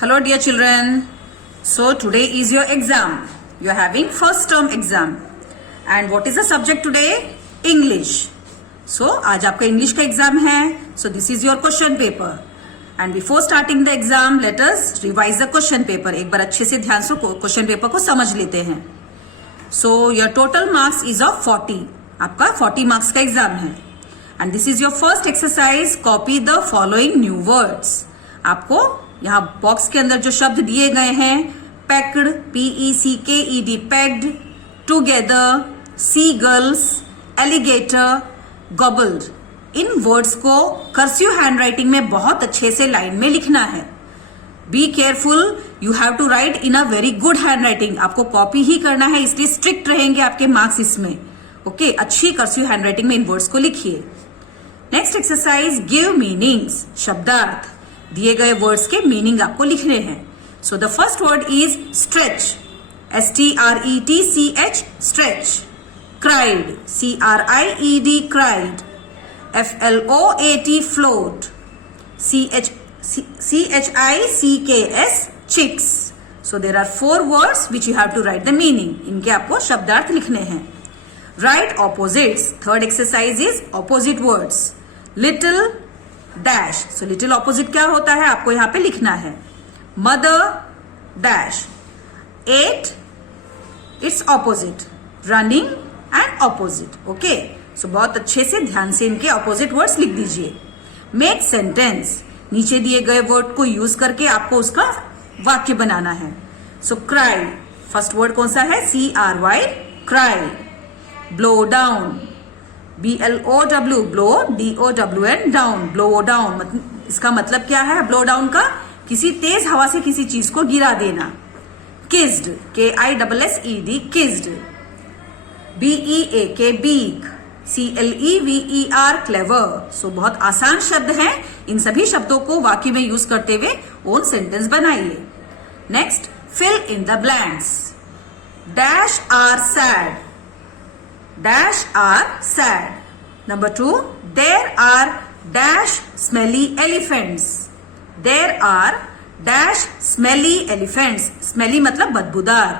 Hello dear children. So today is your exam. You are having first term exam. And what is the subject today? English. So आज आपका English का exam है. So this is your question paper. And before starting the exam, let us revise the question paper. एक बार अच्छे से ध्यान से question paper को समझ लेते हैं. So your total marks is of 40. आपका 40 marks का exam है. And this is your first exercise. Copy the following new words. आपको यहाँ बॉक्स के अंदर जो शब्द दिए गए हैं, packed, PECKED, packed, together, seagulls, alligator, gobbled, इन वर्ड्स को कर्सिव हैंडराइटिंग में बहुत अच्छे से लाइन में लिखना है. Be careful, you have to write in a very good handwriting. आपको कॉपी ही करना है, इसलिए स्ट्रिक्ट रहेंगे आपके मार्क्स इसमें. ओके, अच्छी कर्सिव हैंडराइटिंग में इन वर्ड्स को लिखिए. नेक्स्ट एक्सरसाइज, गिव मीनिंग्स, शब्दार्थ. दिए गए वर्ड्स के मीनिंग आपको लिखने हैं. So the first word is stretch, STRETCH, stretch. Cried, CRIED, cried. FLOAT, float. CHICKS, chicks. So there are 4 words which you have to write the meaning. इनके आपको शब्दार्थ लिखने हैं. Write opposites. Third exercise is opposite words. Little, dash. So little opposite क्या होता है आपको यहां पे लिखना है. Mother, dash. Ate, its opposite. Running and opposite. Okay, so बहुत अच्छे से ध्यान से इनके ऑपोजिट वर्ड्स लिख दीजिए. Make sentence. नीचे दिए गए वर्ड को यूज करके आपको उसका वाक्य बनाना है. सो क्राई, फर्स्ट वर्ड कौन सा है? CRY, cry. Blow down, BLOW, blow, DOWN, down, blow down. इसका मतलब क्या है ब्लो डाउन का? किसी तेज हवा से किसी चीज को गिरा देना. Kissed, KISSED, kissed. BEAK, beak. CLEVER, clever. So बहुत आसान शब्द हैं. इन सभी शब्दों को वाक्य में यूज करते हुए ओन सेंटेंस बनाइए. Next, fill in the blanks. Dash are sad, dash are sad. Number 2, there are dash smelly elephants. There are dash smelly elephants. Smelly मतलब बदबूदार.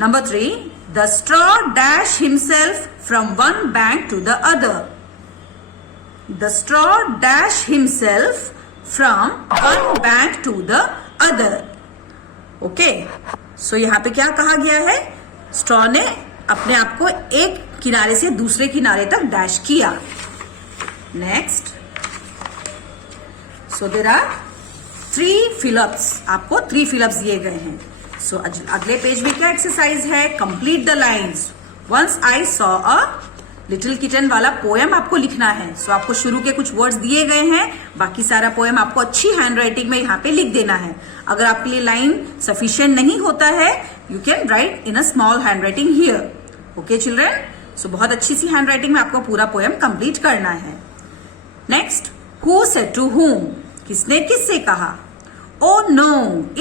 Number 3, the straw dash himself from one bank to the other. The straw dash himself from one bank to the other. Okay. So यहाँ पे क्या कहा गया है? straw ने अपने आप को एक किनारे से दूसरे किनारे तक डैश किया. Next, so there are 3 fill ups. आपको 3 फिलअप्स दिए गए हैं. सो अगले पेज में क्या एक्सरसाइज है? Complete the lines. Once I saw a little kitten वाला पोएम आपको लिखना है. सो आपको शुरू के कुछ वर्ड्स दिए गए हैं, बाकी सारा पोएम आपको अच्छी हैंडराइटिंग में यहाँ पे लिख देना है. अगर आपके लिए लाइन सफिशिएंट नहीं होता है, you can write in a small handwriting here. Okay children, so बहुत अच्छी सी हैंडराइटिंग में आपको पूरा पोएम कंप्लीट करना है. Next, who said to whom, किसने किससे कहा. Oh no,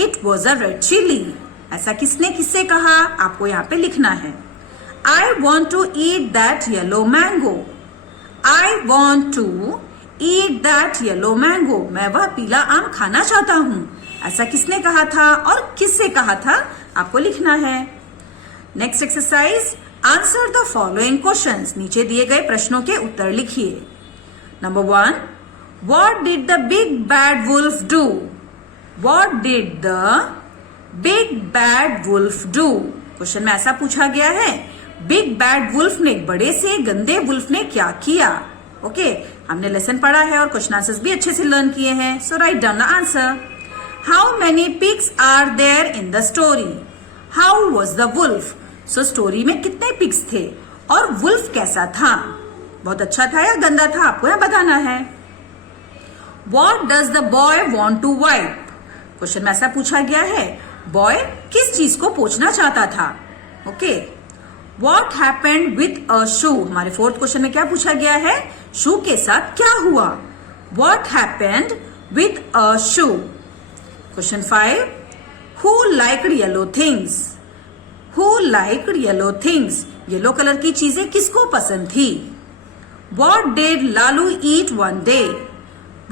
it was a red chilli. ऐसा किसने किससे कहा आपको यहाँ पे लिखना है. I want to eat that yellow mango. I want to eat that yellow mango. मैं वह पीला आम खाना चाहता हूँ. ऐसा किसने कहा था और किससे कहा था आपको लिखना है. Next exercise, answer the following questions. नीचे दिए गए प्रश्नों के उत्तर लिखिए. Number 1, What did the big bad wolf do? What did the big bad wolf do? Question में ऐसा पूछा गया है, बिग बैड वुल्फ ने, बड़े से गंदे वुल्फ ने क्या किया. ओके, हमने लेसन पढ़ा है और क्वेश्चन आंसर्स भी अच्छे से लर्न किए हैं. So write down the answer. How many pigs are there in the story. How was the wolf. So story में कितने पिग्स थे और वुल्फ कैसा था, बहुत अच्छा था या गंदा था, आपको यहां बताना है. What does the boy want to wipe. Question में ऐसा पूछा गया है, बॉय किस चीज को पोंछना चाहता था. Okay, what happened with a shoe. हमारे 4th क्वेश्चन में क्या पूछा गया है, शू के साथ क्या हुआ. What happened with a shoe. Question 5, who liked yellow things. Who liked yellow things. Yellow colour की चीजें किसको पसंद थी. What did Lalu eat one day.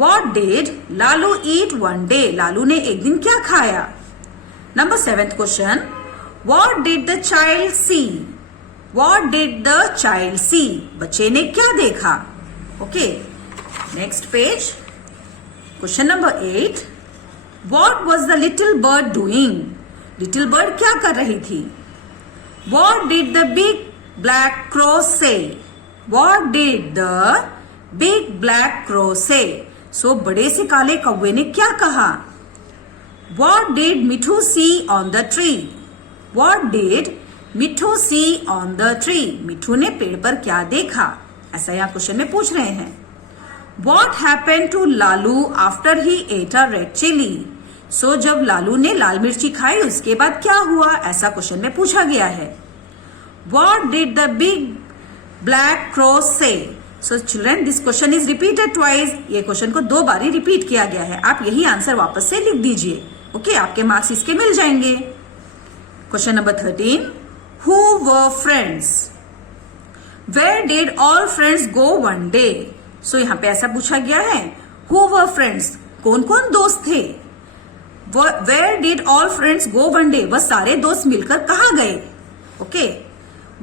What did Lalu eat one day? Lalu ने एक दिन क्या खाया? Number 7th question. What did the child see? What did the child see? बच्चे ने क्या देखा? Okay. Next page. Question number 8. What was the little bird doing? Little bird क्या कर रही थी? What did the big black crow say? What did the big black crow say? So बड़े से काले कौवे ने क्या कहा? What did Mithu see on the tree? What did Mithu see on the tree? मिठू ने पेड़ पर क्या देखा? ऐसा यहाँ क्वेश्चन में पूछ रहे हैं. What happened to Lalu after he ate a red chili? So जब लालू ने लाल मिर्ची खाई उसके बाद क्या हुआ? ऐसा क्वेश्चन में पूछा गया है. What did the big black crow say? So children, this question is repeated twice. ये क्वेश्चन को 2 बारी रिपीट किया गया है. आप यही आंसर वापस से लिख दीजिए. ओके, आपके मार्क्स इसके मिल जाएंगे. Question number 13. Who were friends? Where did all friends go one day? So यहाँ पे ऐसा पूछा गया है. Who were friends? कौन कौन दोस्त थे? Where did all friends go one day? वह सारे दोस्त मिलकर कहाँ गए? Okay.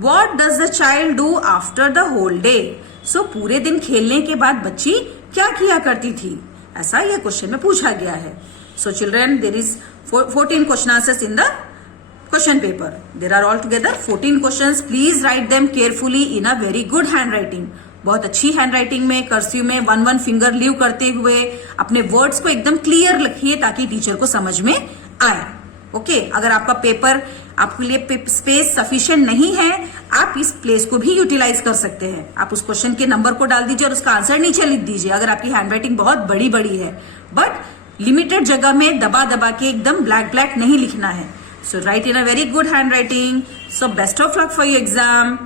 What does the child do after the whole day? So पूरे दिन खेलने के बाद बच्ची क्या किया करती थी? ऐसा यह क्वेश्चन में पूछा गया है. So children, there is 14 question answers in the question paper. There are altogether 14 questions. Please write them carefully in a very good handwriting. बहुत अच्छी हैंडराइटिंग में, कर्सिव में 1 फिंगर लीव करते हुए अपने वर्ड्स को एकदम क्लियर लिखिए ताकि टीचर को समझ में आए. ओके. अगर आपका पेपर आपके लिए स्पेस सफिशिएंट नहीं है, आप इस प्लेस को भी यूटिलाइज कर सकते हैं. आप उस क्वेश्चन के नंबर को डाल दीजिए और उसका आंसर नीचे लिख दीजिए. अगर आपकी हैंडराइटिंग बहुत बड़ी बड़ी है, बट लिमिटेड जगह में दबा दबा के एकदम ब्लैक नहीं लिखना है. So write in a very good handwriting. So best of luck for your exam.